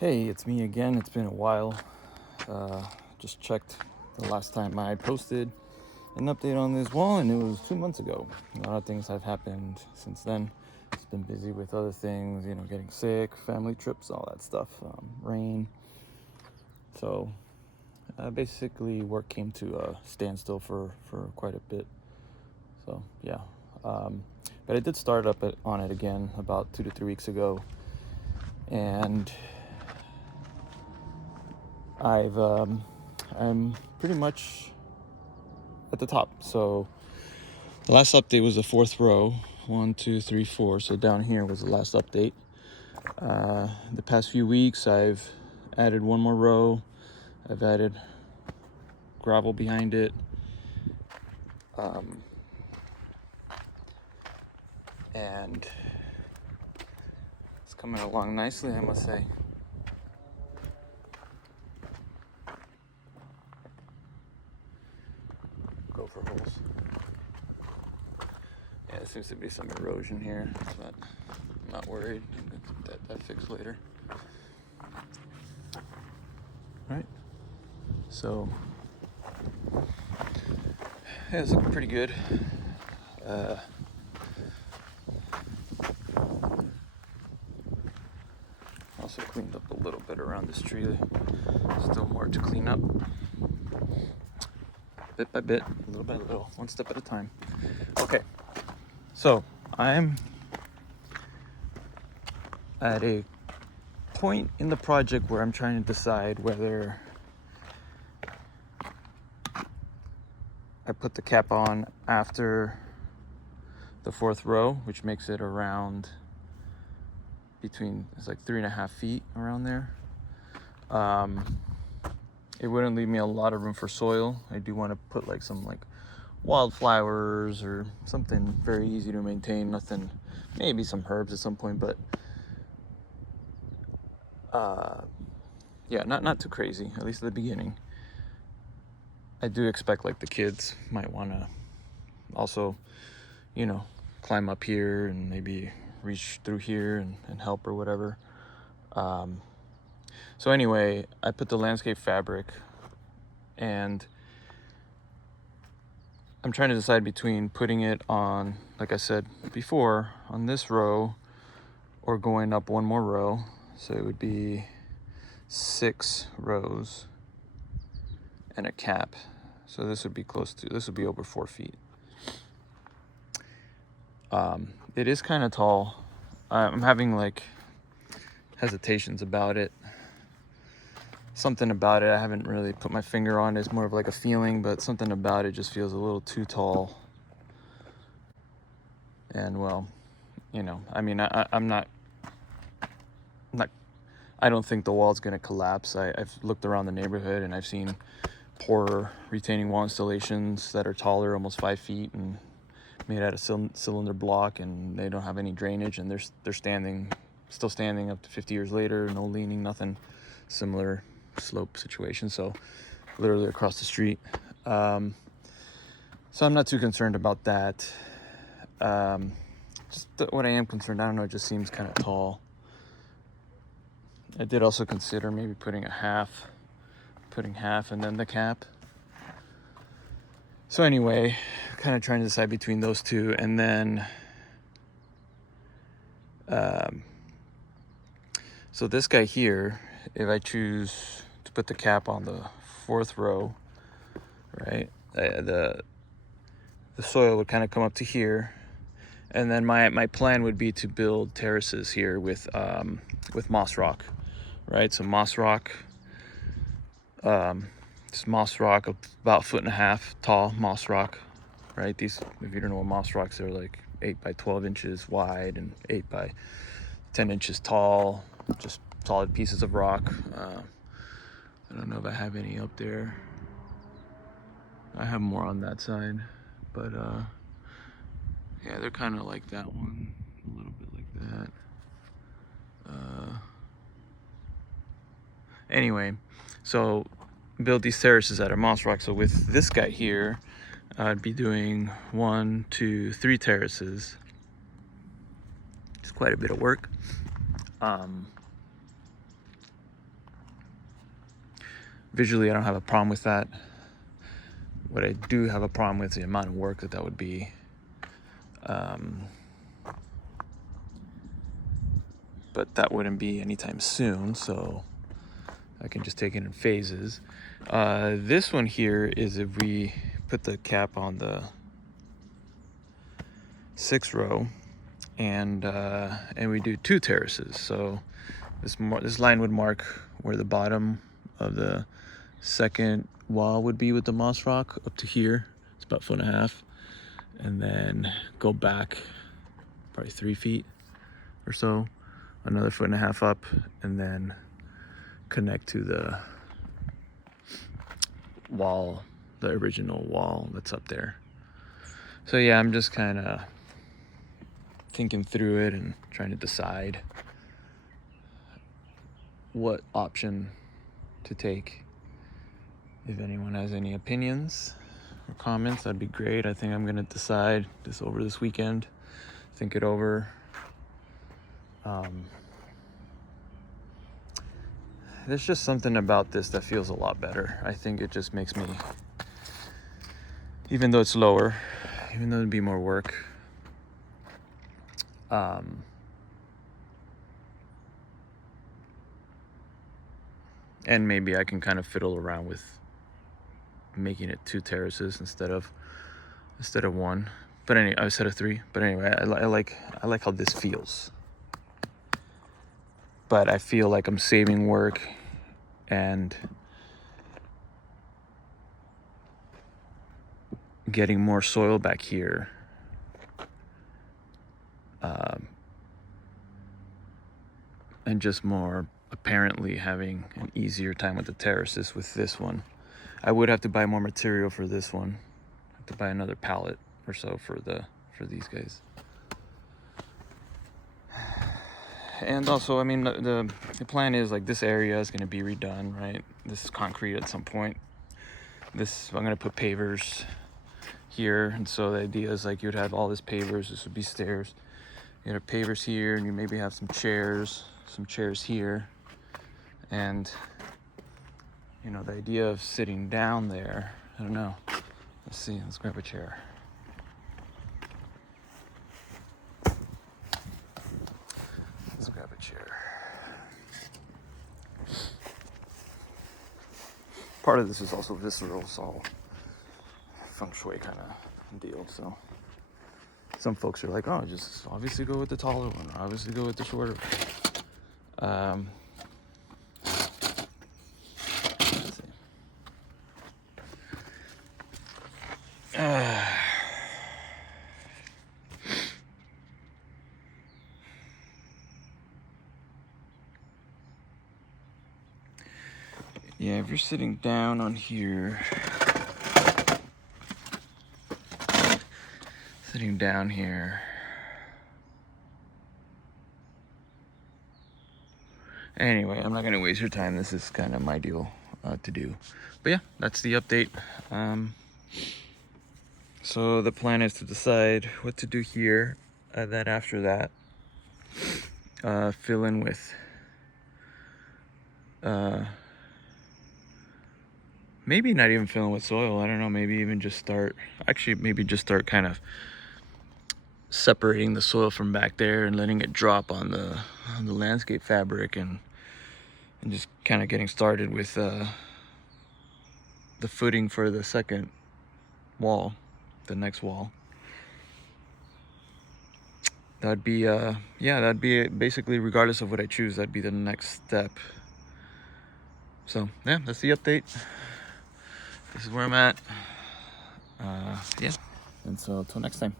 Hey, it's me again. It's been a while. Uh, just checked the last time I posted an update on this wall, and it was 2 months ago. A lot of things have happened since then. It's been busy with other things, getting sick, family trips, all that stuff, rain. So basically, work came to a standstill for quite a bit. So, yeah. But I did start up on it again about 2 to 3 weeks ago, and I'm pretty much at the top. So the last update was the fourth row, 1, 2, 3, 4. So down here was the last update. The past few weeks, I've added one more row. I've added gravel behind it. And it's coming along nicely, I must say. Go for holes. Yeah, there seems to be some erosion here, but I'm not worried. That fixed later. Right. So yeah, it's looking pretty good. Also cleaned up a little bit around this tree. Still more to clean up. Bit by bit, little by little, one step at a time. Okay, so I'm at a point in the project where I'm trying to decide whether I put the cap on after the fourth row, which makes it around it's like 3.5 feet around there. It wouldn't leave me a lot of room for soil. I do want to put like some wildflowers or something very easy to maintain. Nothing, maybe some herbs at some point, but yeah, not too crazy, at least at the beginning. I do expect like the kids might want to also, climb up here and maybe reach through here and help or whatever. So anyway, I put the landscape fabric, and I'm trying to decide between putting it on, like I said before, on this row or going up one more row. So it would be 6 rows and a cap. So this would be over 4 feet. It is kind of tall. I'm having hesitations about it. Something about it I haven't really put my finger on. It's more of like a feeling, but something about it just feels a little too tall. And well, I mean, I'm not. I don't think the wall's gonna collapse. I've looked around the neighborhood and I've seen poor retaining wall installations that are taller, almost 5 feet, and made out of cylinder block, and they don't have any drainage, and they're still standing up to 50 years later, no leaning, nothing. Similar slope situation, so literally across the street. So I'm not too concerned about that. Just what I am concerned, I don't know, it just seems kind of tall. I did also consider maybe putting half and then the cap. So anyway, kind of trying to decide between those two, and then so this guy here, if I choose to put the cap on the fourth row, right, the soil would kind of come up to here, and then my plan would be to build terraces here with moss rock, right? So moss rock, it's moss rock, about 1.5 foot tall moss rock, right? These, if you don't know what moss rocks are, like 8 by 12 inches wide and 8 by 10 inches tall, just solid pieces of rock. I don't know if I have any up there. I have more on that side, but yeah, they're kind of like that one, a little bit like that. Anyway, so build these terraces out of moss rock. So with this guy here, I'd be doing 1, 2, 3 terraces. It's quite a bit of work. Visually, I don't have a problem with that. What I do have a problem with is the amount of work that would be. But that wouldn't be anytime soon, so I can just take it in phases. This one here is if we put the cap on the 6th row and we do 2 terraces. So this line would mark where the bottom of the second wall would be with the moss rock up to here. It's about 1.5 feet, and then go back probably 3 feet or so, another 1.5 feet up, and then connect to the wall, the original wall that's up there. So yeah, I'm just kind of thinking through it and trying to decide what option to take. If anyone has any opinions or comments, that'd be great. I think I'm gonna decide this over this weekend, think it over. There's just something about this that feels a lot better. I think it just makes me, even though it's lower, even though it'd be more work, and maybe I can kind of fiddle around with making it 2 terraces instead of 1. But anyway, I said 3. But anyway, I like how this feels. But I feel like I'm saving work and getting more soil back here. And just more apparently having an easier time with the terraces with this one. I would have to buy more material for this one. I have to buy another pallet or so for these guys. And also, I mean, the plan is like this area is going to be redone, right? This is concrete at some point. I'm going to put pavers here, and so the idea is like you'd have all this pavers. This would be stairs. You have pavers here, and you maybe have some chairs here, and you know, the idea of sitting down there, I don't know. Let's see, let's grab a chair. Let's grab a chair. Part of this is also visceral, so feng shui kind of deal, so some folks are like, oh, just obviously go with the taller one, or obviously go with the shorter one. Let's see. Yeah, if you're sitting down on here, anyway, I'm not gonna waste your time. This is kind of my deal to do. But yeah, that's the update. So the plan is to decide what to do here, then after that, fill in with maybe not even filling with soil. I don't know, maybe just start kind of separating the soil from back there and letting it drop on the landscape fabric, and just kind of getting started with the footing for the second wall, the next wall. That'd be that'd be it. Basically, regardless of what I choose, that'd be the next step. So yeah, that's the update. This is where I'm at. Yeah, and so until next time.